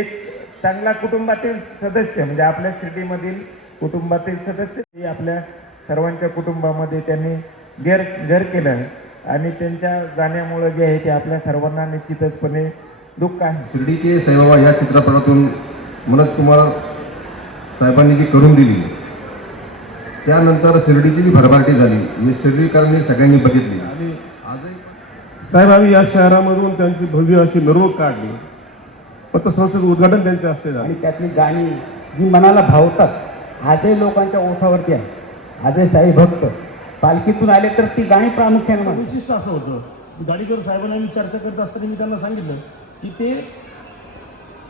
एक चांगला कुटुंबातील सदस्य म्हणजे आपल्या शिर्डीमधील कुटुंबातील सदस्य हे आपल्या सर्वांच्या कुटुंबामध्ये त्यांनी घर घर केलं आणि त्यांच्या जाण्यामुळं जे आहे ते आपल्या सर्वांना निश्चितचपणे दुःख आहे. शिर्डी के साईबाबा या चित्रपटातून मनोज कुमार साहेबांनी जी करून दिली त्यानंतर शिर्डीची जी भरभराटी झाली ही शिर्डीकरांनी सगळ्यांनी बघितली. आणि आजही साहेबांनी या शहरामधून त्यांची भव्य अशी मिरवणूक काढली. पतसंस्थेचं उद्घाटन त्यांच्या हस्ते झालं. आणि त्यातली गाणी जी मनाला भावतात आजही लोकांच्या ओठावरती आहे आजही साई भक्त पालखीतून आले तर ती गाणी प्रामुख्याने. विशिष्ट असं होतं. गाडीकर साहेबांना मी चर्चा करत असताना मी त्यांना सांगितलं की ते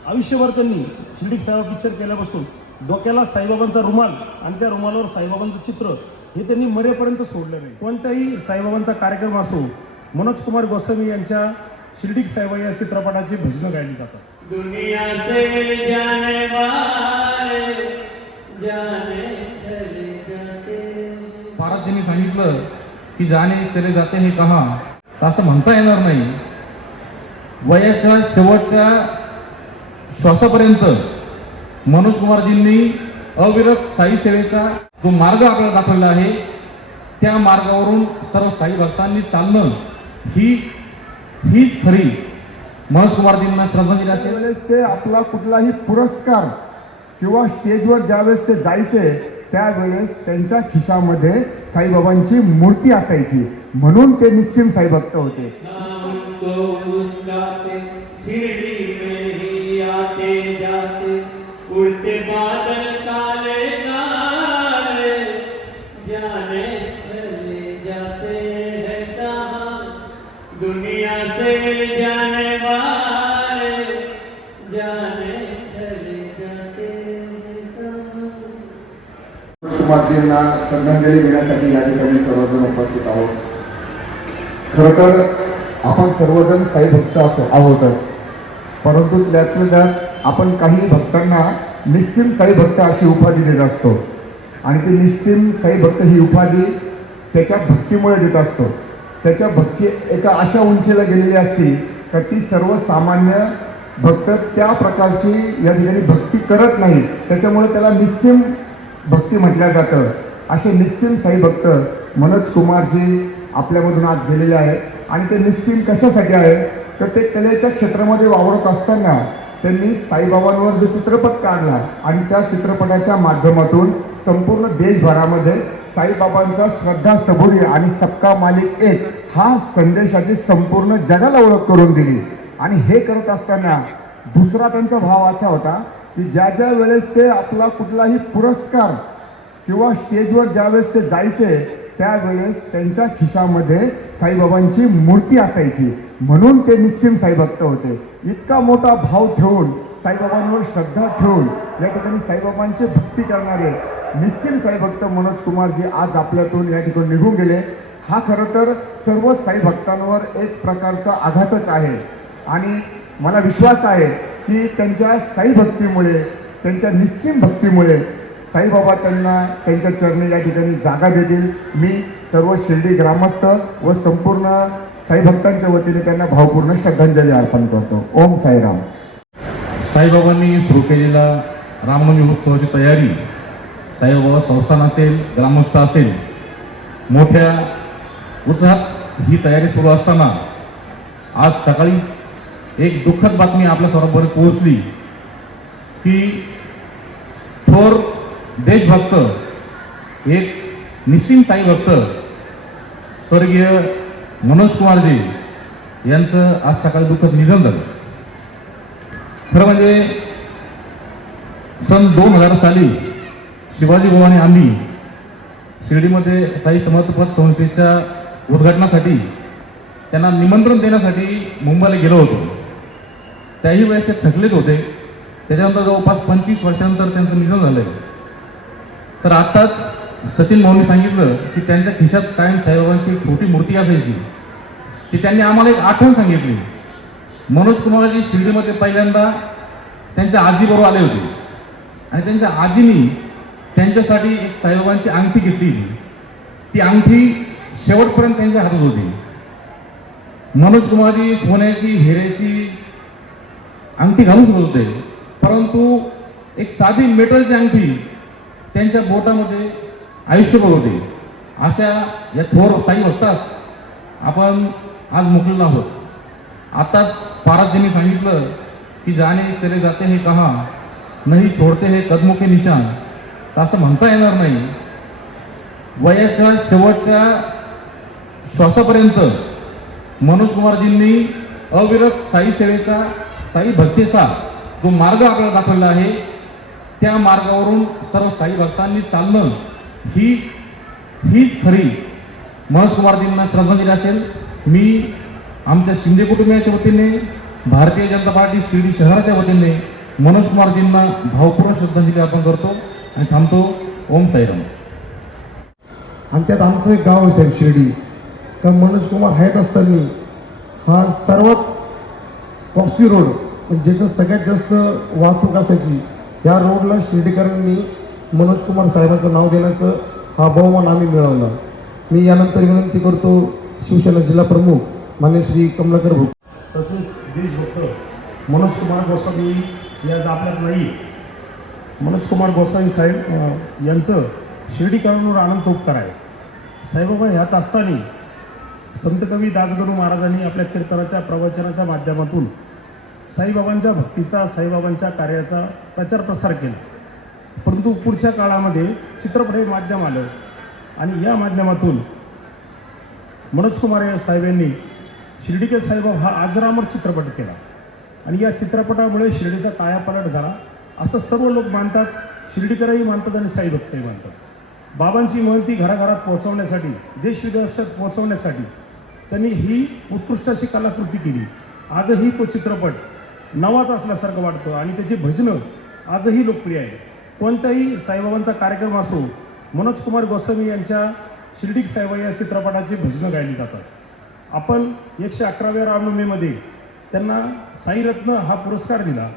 आयुष्यभर त्यांनी शिर्डी साईबाबा पिक्चर केल्यापासून डोक्याला साईबाबांचा रुमाल आणि त्या रुमालावर साईबाबांचं चित्र हे त्यांनी मरेपर्यंत सोडलं नाही. कोणत्याही साईबाबांचा कार्यक्रम असो मनोज कुमार गोस्वामी यांच्या शिर्डी साईबा या चित्रपटाची भजनं गायली जातात. दुनिया से जाने वाले जाने चले जाते। महाराजांनी सांगितलं की जाणे चले जाते हे कहा असं म्हणता येणार नाही. वयाच्या शेवटच्या श्वासापर्यंत मनोज कुमारजींनी अविरत साई सेवेचा जो मार्ग आपल्याला दाखवला आहे त्या मार्गावरून सर्व साई भक्तांनी चालणं ही हीच खरी मनोज श्रद्धांजली असेल. वेळेस ते आपला कुठलाही पुरस्कार किंवा स्टेजवर ज्यावेळेस ते जायचे त्यावेळेस त्यांच्या खिशामध्ये साईबाबांची मूर्ती असायची. म्हणून ते निश्चिम साईभक्त होते. नाम को मुस्काते कुमारजींना श्रद्धांजली देण्यासाठी या ठिकाणी सर्वजण उपस्थित आहोत. खरं तर आपण सर्वजण साई भक्त असो आहोतच. परंतु त्यातल्या त्यात आपण काही भक्तांना निस्सिम साई भक्त अशी उपाधी देत असतो. आणि ती निस्सिम साई भक्त ही उपाधी त्याच्या भक्तीमुळे देत असतो. त्याच्या भक्ती एका अशा उंचीला गेलेली असती का ती सर्वसामान्य भक्त त्या प्रकारची या ठिकाणी भक्ती करत नाही त्याच्यामुळे त्याला निस्सिम भक्ती म्हटलं जातं. असे निस्सिम साई भक्त मनोज कुमारजी आपल्यामधून आज गेलेले आहे आणि ते निस्सिम कशासाठी आहे? तर ते कलेच्या क्षेत्रामध्ये वावरत असताना त्यांनी साईबाबांवर जो चित्रपट काढला आणि त्या चित्रपटाच्या माध्यमातून संपूर्ण देशभरामध्ये साईबाबांचा श्रद्धा सबुरी आणि सबका मालिक एक हा संदेशाची संपूर्ण जगाला ओळख करून दिली. आणि हे करत असताना दुसरा त्यांचा भाव असा होता की ज्या ज्या वेळेस ते आपला कुठलाही पुरस्कार किंवा स्टेजवर ज्यावेळेस ते जायचे त्यावेळेस त्यांच्या खिशामध्ये साईबाबांची मूर्ती असायची. म्हणून ते निस्सिम साईभक्त होते. इतका मोठा भाव ठेवून साईबाबांवर श्रद्धा ठेवून या ठिकाणी साईबाबांची भक्ती करणारे निस्सिम साईभक्त मनोज कुमारजी आज आपल्यातून या ठिकाणी निघून गेले. हा खरं तर सर्व साईभक्तांवर एक प्रकारचा आघातच आहे. आणि मला विश्वास आहे की त्यांच्या साई भक्तीमुळे त्यांच्या निस्सीम भक्तीमुळे साईबाबा त्यांना त्यांच्या चरणी या ठिकाणी जागा देतील. मी सर्व शिर्डी ग्रामस्थ व संपूर्ण साई भक्तांच्या वतीने त्यांना भावपूर्ण श्रद्धांजली अर्पण करतो. ओम साईराम. साईबाबांनी सुरू केलेला रामनवमी उत्सवाची तयारी साईबाबा संस्थान असेल ग्रामस्थ असेल मोठ्या उत्साहात ही तयारी सुरू असताना आज सकाळी एक दुःखद बातमी आपल्या सर्वांपर्यंत पोहोचली. की थोर देशभक्त एक निश्चिम साई भक्त स्वर्गीय मनोज कुमारजी यांचं आज सकाळी दुःखद निधन झालं. खरं म्हणजे सन दोन हजार साली शिवाजी भवानी आम्ही शिर्डीमध्ये साई समर्थपद संस्थेच्या उद्घाटनासाठी त्यांना निमंत्रण देण्यासाठी मुंबईला गेलो होतो. त्याही वेळेस ते थकलेच होते. त्याच्यानंतर जवळपास पंचवीस वर्षानंतर त्यांचं निधन झालं तर आत्ताच सचिन भाऊंनी सांगितलं की त्यांच्या खिशात कायम साईबाबांची एक छोटी मूर्ती असायची. ती त्यांनी आम्हाला एक आठवण सांगितली. मनोज कुमाराजी शिर्डीमध्ये पहिल्यांदा त्यांच्या आजीबरोबर आले होते. आणि त्यांच्या आजीनी त्यांच्यासाठी एक साईबाबांची अंगठी घेतली. ती अंगठी शेवटपर्यंत त्यांच्या हातात होती. मनोज कुमारजी सोन्याची हिऱ्याची अंगठी घालून बोलते होते परंतु एक साधी मेटलची अंगठी त्यांच्या बोटामध्ये आयुष्यभर होते. अशा या थोर साई भक्तास आपण आज मोकलेलो आहोत. आताच पाराजींनी सांगितलं की जाणे चले जाते हे कहा नाही छोडते हे कदमुखे निशान. तर असं म्हणता येणार नाही. वयाच्या शेवटच्या श्वासापर्यंत मनोज कुमारजींनी अविरत साई सेवेचा साई भक्तीचा जो मार्ग आपल्याला दाखवला आहे त्या मार्गावरून सर्व साई भक्तांनी चालणं ही हीच खरी मनोज कुमारजींना श्रद्धांजली असेल. मी आमच्या शिंदे कुटुंबियाच्या वतीने भारतीय जनता पार्टी शिर्डी शहराच्या वतीने मनोज कुमारजींना भावपूर्ण श्रद्धांजली अर्पण करतो आणि थांबतो. ओम साईराम आणि त्यात आमचं एक गाव आहे साहेब शिर्डी. कारण मनोज कुमार आहेत असताना हा सर्वात पॉक्सी रोड पण म्हणजे सगळ्यात जास्त वाहतूक असायची या रोडला शिर्डीकरांनी मनोज कुमार साहेबांचं नाव देण्याचं हा बहुमान आम्ही मिळवला. मी यानंतर विनंती करतो शिवसेना जिल्हा प्रमुख मान्य श्री कमलाकर भोक तसेच देशभक्त मनोज कुमार गोस्वामी या आज आपल्यात नाही. मनोज कुमार गोस्वामी साहेब यांचं शिर्डीकरांवर आनंद उपकार आहे. साईबाबा ह्यात असताना संत कवी दासगणू महाराजांनी आपल्या कीर्तनाच्या प्रवचनाच्या माध्यमातून साईबाबांच्या भक्तीचा साईबाबांच्या कार्याचा प्रचार प्रसार केला. परंतु पुढच्या काळामध्ये चित्रपट हे माध्यम आलं आणि या माध्यमातून मनोज कुमार या साहेब यांनी शिर्डीके साईबाब हा आजरामर चित्रपट केला. आणि या चित्रपटामुळे शिर्डीचा कायापालट झाला. असं सर्व लोक मानतात शिर्डीकरही मानतात आणि साईभक्तही मानतात. बाबांची महती घराघरात पोहोचवण्यासाठी देश विदेशात पोहोचवण्यासाठी त्यांनी ही उत्कृष्ट अशी कलाकृती केली. आजही तो चित्रपट नवाच असल्यासारखं वाटतं आणि त्याची भजनं आजही लोकप्रिय आहे कोणताही साईबाबांचा कार्यक्रम असो मनोज कुमार गोस्वामी यांच्या शिर्डीक साईबा या चित्रपटाची भजनं गायली जातात. आपण एकशे अकराव्या रामनवमीमध्ये त्यांना साईरत्न हा पुरस्कार दिला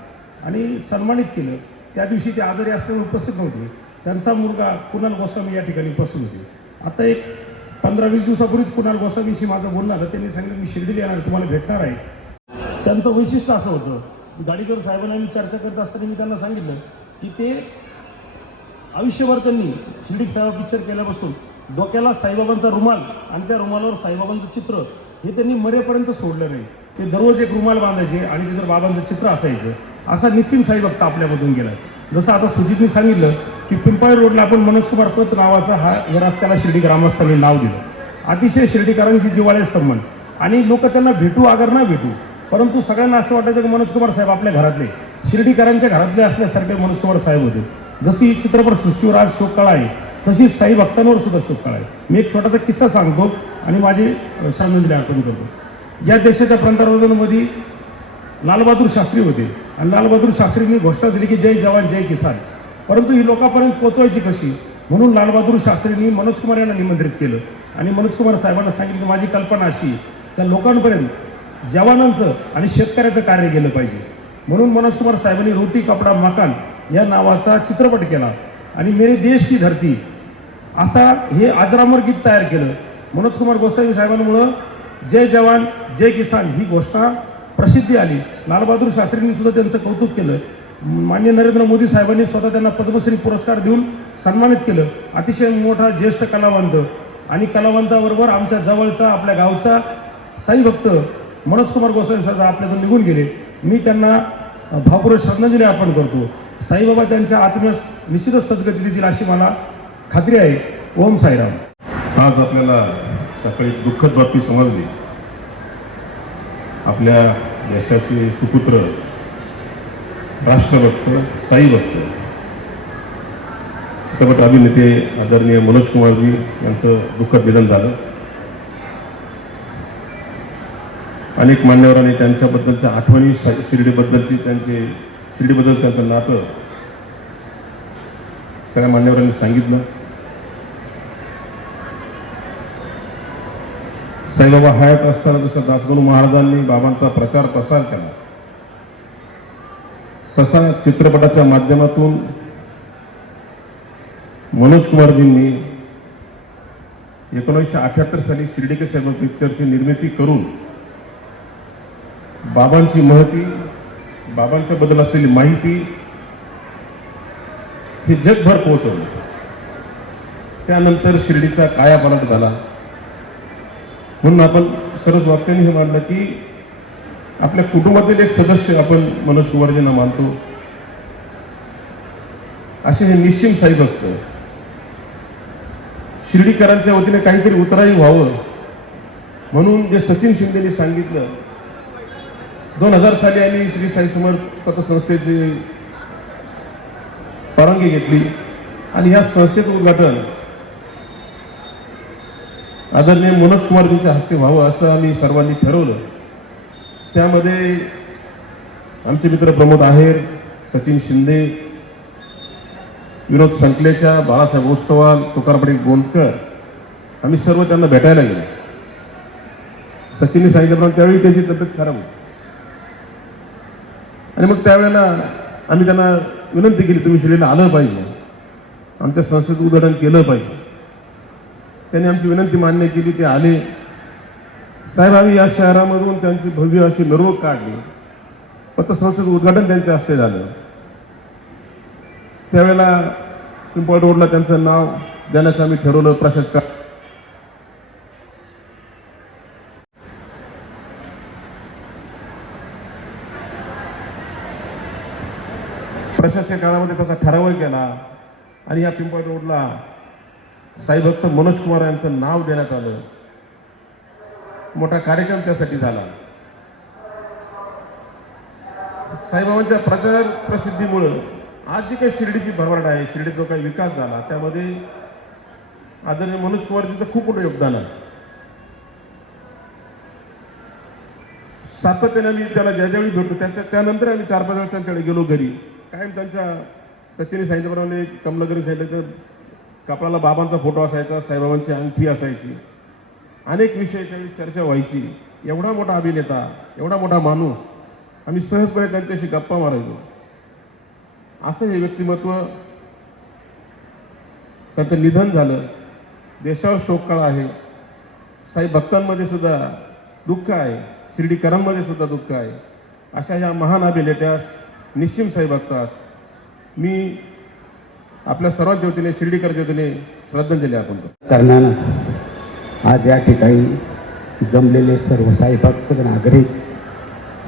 आणि सन्मानित केलं. त्या दिवशी ते आजारी असल्यामुळे उपस्थित नव्हते. त्यांचा मुलगा कुणाल गोस्वामी या ठिकाणी बसून होते. आता एक पंधरा वीस दिवसापूर्वीच कुणाल गोस्वामीशी माझं बोलणं आलं त्यांनी सांगितलं मी शिर्डीला येणार तुम्हाला भेटणार आहे. त्यांचं वैशिष्ट्य असं होतं गाडीकर साहेबांना मी चर्चा करत असताना मी त्यांना सांगितलं की ते आयुष्यभर त्यांनी शिर्डी साहेबा पिक्चर केल्यापासून डोक्याला साईबाबांचा रुमाल आणि त्या रुमालावर साईबाबांचं चित्र हे त्यांनी मरेपर्यंत सोडलं नाही. ते दररोज एक रुमाल बांधायचे आणि तिथं बाबांचं चित्र असायचं असा निस्सिम साई भक्त आपल्यामधून गेला जसं आता सुजितने सांगितलं की पिंपळ रोडला आपण मनोज कुमार पत नावाचा हा या रस्त्याला शिर्डी ग्रामस्थांनी नाव दिलं. अतिशय शिर्डीकरांची जिवाळे संबंध. आणि लोक त्यांना भेटू अगर ना भेटू परंतु सगळ्यांना असं वाटायचं की मनोज कुमार साहेब आपल्या घरातले शिर्डीकरांच्या घरातले असल्यासारखे मनोज कुमार साहेब होते. जशी चित्रपट सृष्टीवर आज शोककळा आहे तशी साई भक्तांवर सुद्धा शोककळा आहे मी एक छोटासा किस्सा सांगतो आणि माझी श्रद्धांजली अर्पण करतो. या देशाच्या पंतप्रधानांमध्ये लालबहादूर शास्त्री होते. आणि लालबहादूर शास्त्रींनी घोषणा दिली की जय जवान जय किसान. परंतु ही लोकांपर्यंत पोचवायची कशी? म्हणून लालबहादूर शास्त्रींनी मनोज कुमार यांना निमंत्रित केलं. आणि मनोज कुमार साहेबांना सांगितलं माझी कल्पना अशी त्या लोकांपर्यंत जवानांचं आणि शेतकऱ्याचं कार्य केलं पाहिजे. म्हणून मनोज कुमार साहेबांनी रोटी कपडा मकान या नावाचा चित्रपट केला. आणि मेरे देश की धरती असा हे आजरामर गीत तयार केलं. मनोज कुमार गोसावी साहेबांमुळं जय जवान जय किसान ही घोषणा प्रसिद्धी आली. लालबहादूर शास्त्रींनी सुद्धा त्यांचं कौतुक केलं. मान्य नरेंद्र मोदी साहेबांनी स्वतः त्यांना पद्मश्री पुरस्कार देऊन सन्मानित केलं. अतिशय मोठा ज्येष्ठ कलावंत. आणि कलावंताबरोबर आमच्या जवळचा आपल्या गावचा साई भक्त मनोज कुमार गोस्वामी साहेब आपल्यातून निघून गेले. मी त्यांना अ, भावपूर्वक श्रद्धांजली अर्पण करतो. साईबाबा त्यांच्या आत्म्यास निश्चितच सद्गती देतील अशी मला खात्री आहे. ओम साईराम. आज आपल्याला सकाळी दुःखद बातमी समजली. आपल्या देशाचे सुपुत्र राष्ट्रभक्त साई भक्त चित्रपट अभिनेते आदरणीय मनोज कुमारजी यांचं दुःखद निधन झालं. अनेक मान्यवरांनी त्यांच्याबद्दलच्या आठवणी शिर्डीबद्दलची त्यांचे शिर्डीबद्दल त्यांचं नातं सगळ्या मान्यवरांनी सांगितलं. साईबाबा हयात असताना जसं दासगणू महाराजांनी बाबांचा प्रचार प्रसार केला. तसा चित्रपटाच्या माध्यमातून मनोज कुमारजींनी एकोणीसशे अठ्याहत्तर साली शिर्डीके साहेब पिक्चरची निर्मिती करून बाबांची महती बाबांच्या बद्दल असलेली माहिती हे जगभर पोहोचवली. त्यानंतर शिर्डीचा कायापालट झाला. म्हणून आपण सरस वाक्याने हे मानलं की आपल्या कुटुंबातील एक सदस्य आपण मनोज कुमारजींना मानतो. असे हे निश्चिम साई भक्त. शिर्डीकरांच्या वतीने काहीतरी उतराई व्हावं. म्हणून जे सचिन शिंदेनी सांगितलं दोन हजार साली आम्ही श्री साई समर्थ पतसंस्थेची परवानगी घेतली. आणि ह्या संस्थेचं उद्घाटन आदरणीय मनोज कुमारजींच्या हस्ते व्हावं असं आम्ही सर्वांनी ठरवलं. त्यामध्ये आमचे मित्र प्रमोद आहेर सचिन शिंदे विनोद संकलेच्या बाळासाहेब ओस्तवाल तुकारपणीत गोंदकर आम्ही सर्व त्यांना भेटायला गेलो. सचिनने सांगितलं त्यावेळी त्याची तब्येत खराब होती. आणि मग त्यावेळेला आम्ही त्यांना विनंती केली तुम्ही शिर्डीला आलं पाहिजे. आमच्या संस्थेचं उद्घाटन केलं पाहिजे. त्यांनी आमची विनंती मान्य केली ते आले. साहेब आम्ही या शहरामधून त्यांची भव्य अशी मिरवणूक काढली. पतसंस्थेचं उद्घाटन त्यांच्या हस्ते झालं. त्यावेळेला पिंपळ रोडला त्यांचं नाव देण्याचं आम्ही ठरवलं प्रशासका प्रशासकीय काळामध्ये त्याचा ठरावही केला आणि या पिंपळ रोडला साईभक्त मनोज कुमार यांचं नाव देण्यात आलं. मोठा कार्यक्रम त्यासाठी झाला. साईबाबांच्या प्रचार प्रसिद्धीमुळं आज जी काही शिर्डीची भरभराट आहे शिर्डीत जो काही विकास झाला त्यामध्ये आदरणीय मनोज कुमारजींचं खूप मोठं योगदान आहे. सातत्याने आम्ही त्याला ज्या ज्यावेळी भेटतो त्याच्या त्यानंतर आम्ही चार पाच वेळा त्यांच्याकडे गेलो घरी. कायम त्यांच्या सचिनी सांगितल्याप्रमाणे कमलागरी सांगितलं तर कपाळाला बाबांचा फोटो असायचा साईबाबांची अंगठी असायची. अनेक विषय त्यावेळी चर्चा व्हायची. एवढा मोठा अभिनेता एवढा मोठा माणूस. आम्ही सहजपणे त्यांच्याशी गप्पा मारायचो. असं हे व्यक्तिमत्व त्यांचं निधन झालं. देशावर शोककाळ आहे. साई भक्तांमध्ये सुद्धा दुःख आहे. शिर्डीकरांमध्ये सुद्धा दुःख आहे. अशा ह्या महान अभिनेत्यास निश्चिम साई भक्तास मी आपल्या सर्वांच्या वतीने शिर्डीकरच्या वतीने श्रद्धांजली करतो. कारणानं आज या ठिकाणी जमलेले सर्व साईभक्त नागरिक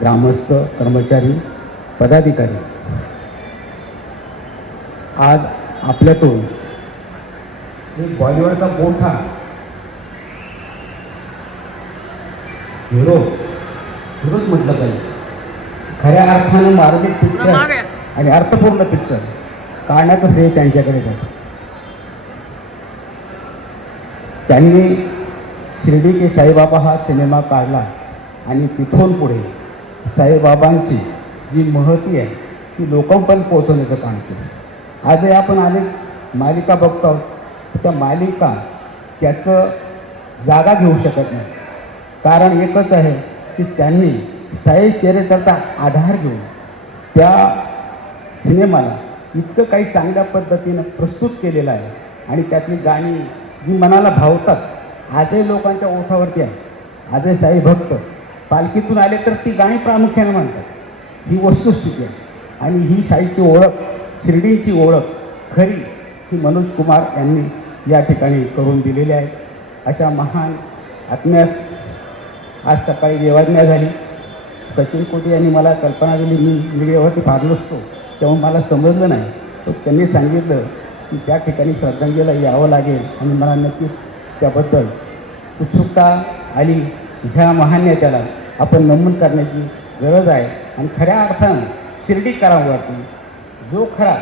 ग्रामस्थ कर्मचारी पदाधिकारी आज आपल्यातून एक बॉलिवूडचा मोठा हिरो हिरोच म्हटलं पाहिजे. खऱ्या अर्थानं मार्मिक पिक्चर आणि अर्थपूर्ण पिक्चर काढण्याचं श्रेय त्यांच्याकडे जातं. त्यांनी शिर्डी के साईबाबा हा सिनेमा काढला आणि तिथून पुढे साईबाबांची जी महती आहे ती लोकांपर्यंत पोहोचवण्याचं काम केलं. आजही आपण अनेक मालिका बघतो आहोत. त्या मालिका त्याचं जागा घेऊ शकत नाही. कारण एकच आहे की त्यांनी साई चरित्राचा आधार घेऊन त्या सिनेमाला इतकं काही चांगल्या पद्धतीनं प्रस्तुत केलेलं आहे. आणि त्यातली गाणी जी मनाला भावतात आजही लोकांच्या ओठावरती आहे आजही साई भक्त पालखीतून आले तर ती गाणी प्रामुख्याने म्हणतात. ही वस्तुस्थिती आहे. आणि ही साईची ओळख शिर्डीची ओळख खरी ही मनोज कुमार यांनी या ठिकाणी करून दिलेली आहे. अशा महान आत्म्यास आज सकाळी देवाज्ञा झाली. सचिन कोटी यांनी मला कल्पना दिली मी मीडियावरती फार नसतो. तेव्हा मला समजलं नाही. तर त्यांनी सांगितलं की त्या ठिकाणी श्रद्धांजलीला यावं लागेल आणि मला नक्कीच त्याबद्दल उत्सुकता आली. ह्या महान नेत्याला आपण नमन करण्याची गरज आहे. आणि खऱ्या अर्थानं शिर्डीकरांवरती जो खरा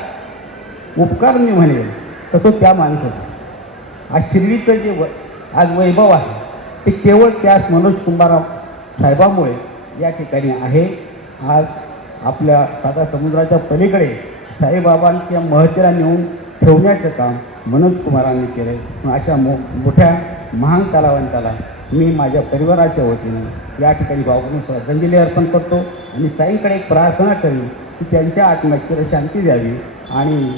उपकार मी म्हणेल तर तो त्या माणसाचा. आज शिर्डीचं जे व आज वैभव आहे ते केवळ त्याच मनोज कुंभाराव साहेबामुळे या ठिकाणी आहे. आज आपल्या साधा समुद्राच्या पलीकडे साईबाबांच्या महत्त्वाला नेऊन ठेवण्याचं काम मनोज कुमारांनी केलं. अशा मो मोठ्या महान कलावंताला मी माझ्या परिवाराच्या वतीने या ठिकाणी भावपूर्ण श्रद्धांजली अर्पण करतो आणि साईंकडे एक प्रार्थना करेन की त्यांच्या आत्म्याची शांती द्यावी आणि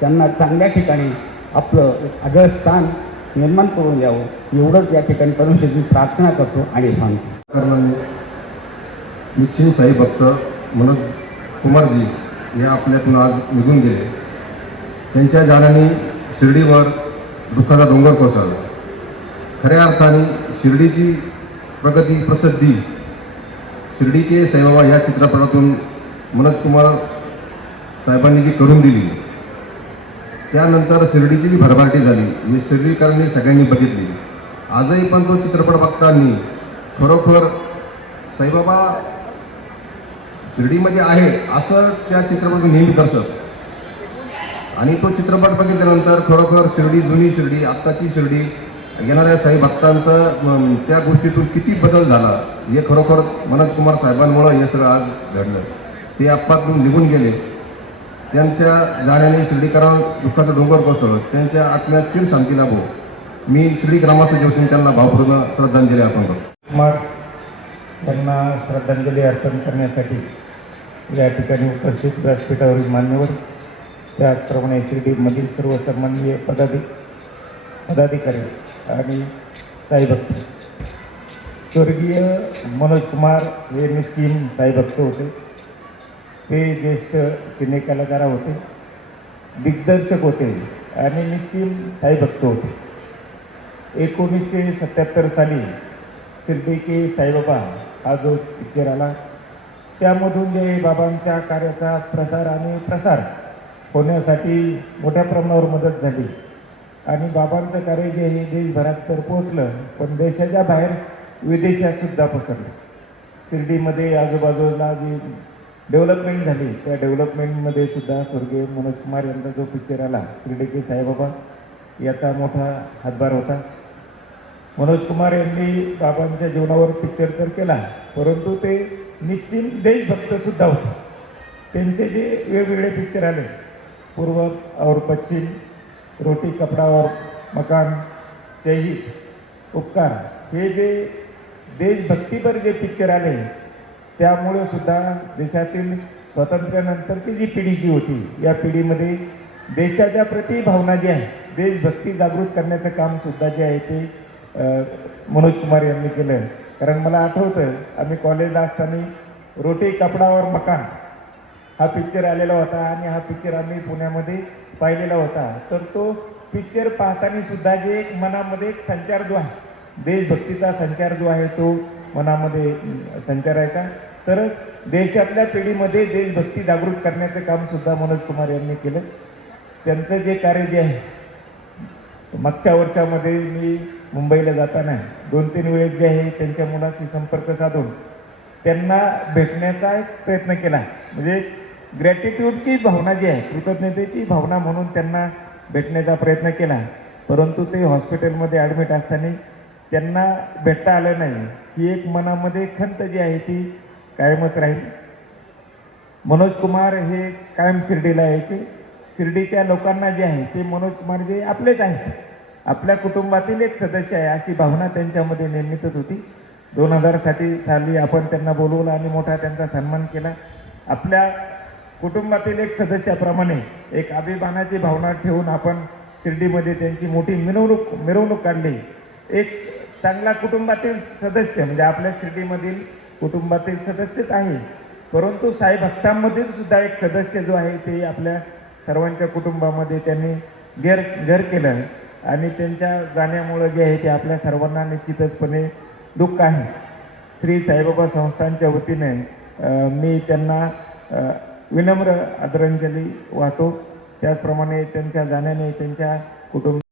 त्यांना चांगल्या ठिकाणी आपलं एक आदर स्थान निर्माण करून द्यावं. एवढंच या ठिकाणी परमेश्वरची प्रार्थना करतो आणि सांगतो. कारणाने निश्चित साई भक्त मनोज कुमारजी हे आपल्यातून आज निघून गेले. त्यांच्या जाण्याने शिर्डीवर दुःखाचा डोंगर कोसळला. खऱ्या अर्थाने शिर्डीची प्रगती प्रसिद्धी शिर्डी के साईबाबा या चित्रपटातून मनोज कुमार साहेबांनी जी करून दिली. त्यानंतर शिर्डीची जी भरभाटी झाली ही शिर्डीकरांनी सगळ्यांनी बघितली. आजही पण तो चित्रपट बघताना खरोखर साईबाबा शिर्डीमध्ये आहे असं त्या चित्रपट नेहमी दर्शक आणि तो चित्रपट बघितल्यानंतर खरोखर शिर्डी जुनी शिर्डी आत्ताची शिर्डी येणाऱ्या साई भक्तांचं त्या गोष्टीतून किती बदल झाला हे खरोखर मनोज कुमार साहेबांमुळं हे सगळं आज घडलं. ते आपल्यातून निघून गेले. त्यांच्या जाण्याने शिर्डीकरांवर दुःखाचं डोंगर कोसळलं. त्यांच्या आत्म्यात चिर शांती लाभो. मी शिर्डी ग्रामस्थ वतीने त्यांना भावपूर्ण श्रद्धांजली अर्पण करतो. कुमार यांना श्रद्धांजली अर्पण करण्यासाठी या ठिकाणी उपस्थित व्यासपीठावरील मान्यवर त्याचप्रमाणे शिर्डीमधील सर्व सन्माननीय पदाधिक पदाधिकारी आणि साईभक्त स्वर्गीय मनोज कुमार हे निसीम साईभक्त होते. ते ज्येष्ठ सिनेकलाकार होते. दिग्दर्शक होते आणि निस्सीम साईभक्त होते. एकोणीसशे सत्याहत्तर साली सिद्दीकी साईबाबा हा जो पिक्चर आला त्यामधून जे बाबांच्या कार्याचा प्रसार आणि प्रसार होण्यासाठी मोठ्या प्रमाणावर मदत झाली. आणि बाबांचं कार्य जे हे देशभरात तर पोहोचलं पण देशाच्या बाहेर विदेशातसुद्धा पसरलं. शिर्डीमध्ये आजूबाजूला जी डेव्हलपमेंट झाली त्या डेव्हलपमेंटमध्ये सुद्धा स्वर्गीय मनोज कुमार यांचा जो पिक्चर आला शिर्डी के साईबाबा याचा मोठा हातभार होता. मनोज कुमार यांनी बाबांच्या जीवनावर पिक्चर तर केला परंतु ते निश्चित देशभक्त सुद्धा होते. त्यांचे जे वेगवेगळे पिक्चर आले. पूर्व और पश्चिम रोटी कपडा और मकान शहीद उपकार. हे जे देशभक्तीपर जे पिक्चर आले त्यामुळे सुद्धा देशातील स्वातंत्र्यानंतरची जी पिढी जी होती या पिढीमध्ये देशाच्या प्रति भावना जी आहे देशभक्ती जागृत करण्याचं कामसुद्धा जे आहे ते मनोज कुमार यांनी केलं कारण मला आठवतं आम्ही कॉलेजला असताना रोटी कपडावर मकान. हा पिक्चर आलेला होता आणि हा पिक्चर आम्ही पुण्यामध्ये पाहिलेला होता. तर तो पिक्चर पाहताना सुद्धा जे एक मनामध्ये एक संचार जो आहे. देशभक्तीचा संचार जो आहे तो मनामध्ये अं, संचारायचा तर देशातल्या पिढीमध्ये देशभक्ती जागृत करण्याचं काम सुद्धा मनोज कुमार यांनी केलं. त्यांचं जे कार्य जे आहे मागच्या वर्षामध्ये मी मुंबईला जाताना दोन तीन वेळेस जे आहे त्यांच्या मुलाशी संपर्क साधून त्यांना भेटण्याचा एक प्रयत्न केला. म्हणजे ग्रॅटिट्यूडची भावना जी आहे कृतज्ञतेची भावना म्हणून त्यांना भेटण्याचा प्रयत्न केला. परंतु ते हॉस्पिटलमध्ये ॲडमिट असताना त्यांना भेटता आलं नाही. ही एक मनामध्ये खंत जी आहे ती कायमच राहील. मनोज कुमार हे कायम शिर्डीला यायचे. शिर्डीच्या लोकांना जे आहे ते मनोज कुमार जे आपलेच आहेत. आपल्या कुटुंबातील एक सदस्य आहे. अशी भावना त्यांच्यामध्ये निर्मितच होती. दोन हजारसाठी साली आपण त्यांना बोलवलं आणि मोठा त्यांचा सन्मान केला. आपल्या कुटुंबातील एक सदस्याप्रमाणे एक अभिमानाची भावना ठेवून आपण शिर्डीमध्ये त्यांची मोठी मिरवणूक मिरवणूक काढली. एक चांगला कुटुंबातील सदस्य म्हणजे आपल्या शिर्डीमधील कुटुंबातील सदस्यच आहे. परंतु साई भक्तांमधील सुद्धा एक सदस्य जो आहे ते आपल्या सर्वांच्या कुटुंबामध्ये त्यांनी घर घर केलं. आणि त्यांच्या जाण्यामुळं जे आहे ते आपल्या सर्वांना निश्चितचपणे दुःख आहे. श्री साईबाबा संस्थांच्या वतीने मी त्यांना विनम्र आदरांजली वाहतो. त्याचप्रमाणे त्यांच्या जाण्याने त्यांच्या कुटुंब